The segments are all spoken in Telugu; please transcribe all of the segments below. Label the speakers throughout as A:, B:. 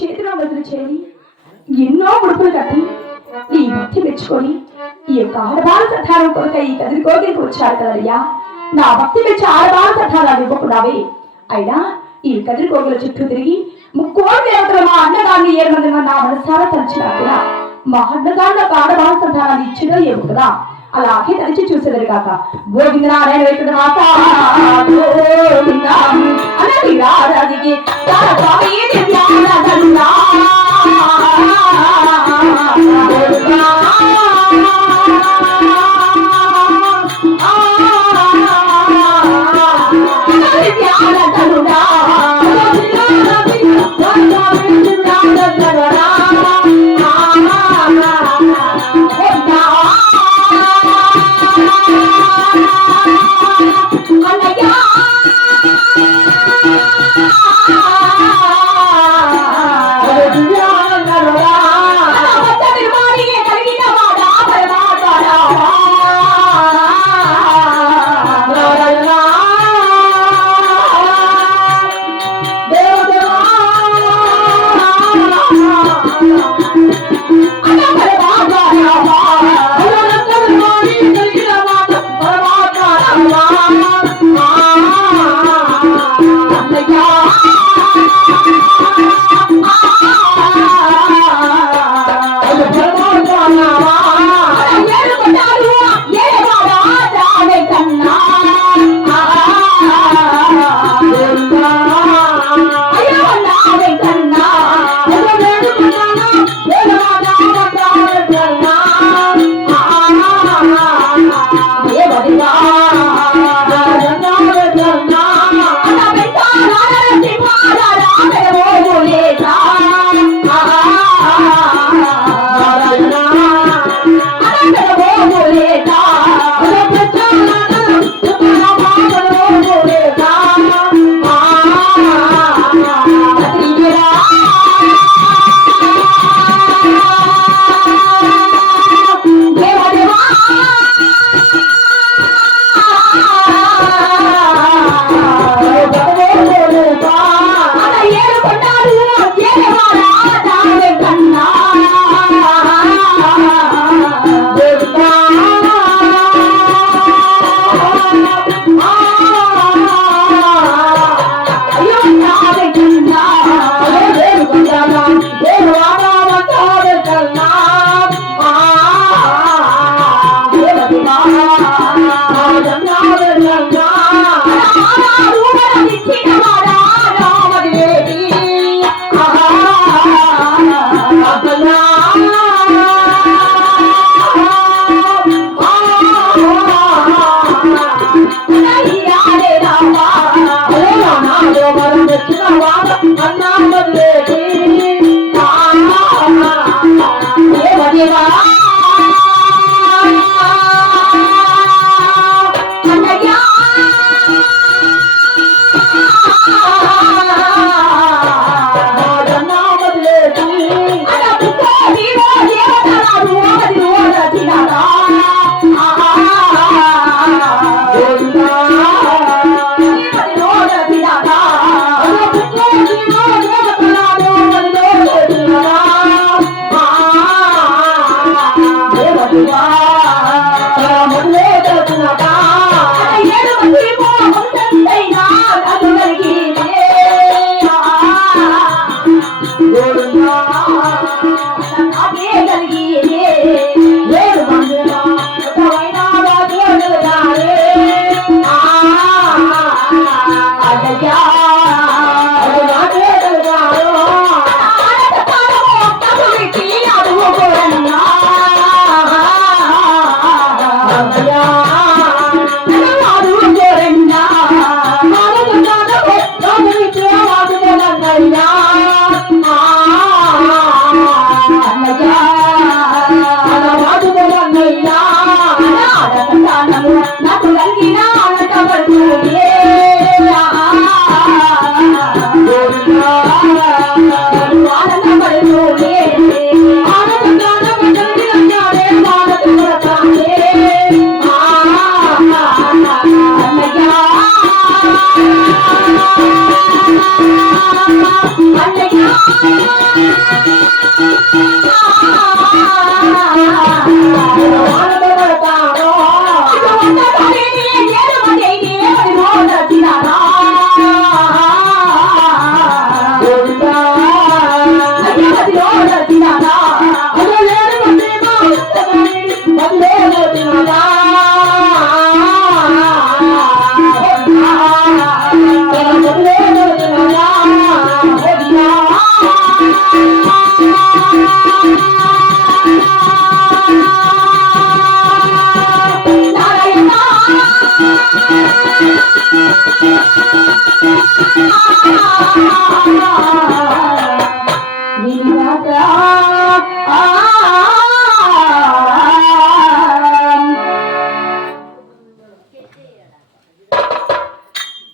A: చేతిలో మొదలు చేయని ఎన్నో ఉడుపులు కట్టి ఈ భక్తి మెచ్చుకొని ఈ యొక్క ఆడవాళ్ళ సధానం కొరక ఈ కదిరి కోరికి వచ్చారు కదయ్యా. నా భక్తి మెచ్చి ఆడవాళ్ళ సధానాలు ఇవ్వకుండావే అయినా ఈ కదిరి కోగిల చుట్టూ తిరిగి ముక్కోటి దేవతలు మా అన్నదాన్ని ఏడు నా మనసారా తలిచినా కూడా మా అన్నదాన్ని ఒక ఆడవాళ్ళ సధానాన్ని ఇచ్చిందో ఏమి కదా. అలాగే తలిచి చూసేదారు కాక గోవిందనారాయణ వెంకట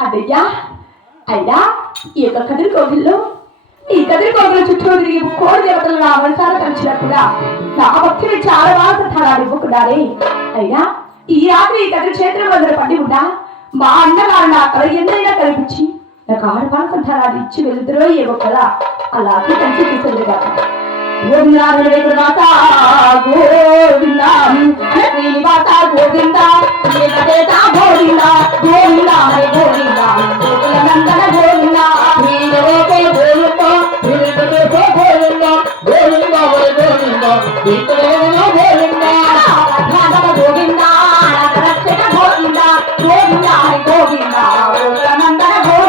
A: అదయ్యా అయ్యా ఈ యొక్క కదిరి కోవిల్లో ఈ కదిరి కోగిల చుట్టూ తిరిగి కోడి దేవతలు నా మనసారా తలచినప్పుడా నా భక్తులు చాలా బాగా తరాలు ఇవ్వకుండానే అయ్యా ఈ రాత్రి ఈ కదిరి క్షేత్రం వదిలి పడి ఉండా మా అన్నగారు నా కళ ఎంతైనా కనిపించి నాకు ఆడపాల సంతానాలు ఇచ్చి వెళ్తురో ఏవో కదా అలాగే కంచి తీసుకెళ్ళి గోవిందా గోవిందా శ్రీనివాస గోవిందా శ్రీనివాస గోవిందా గోవిందా గోవిందా.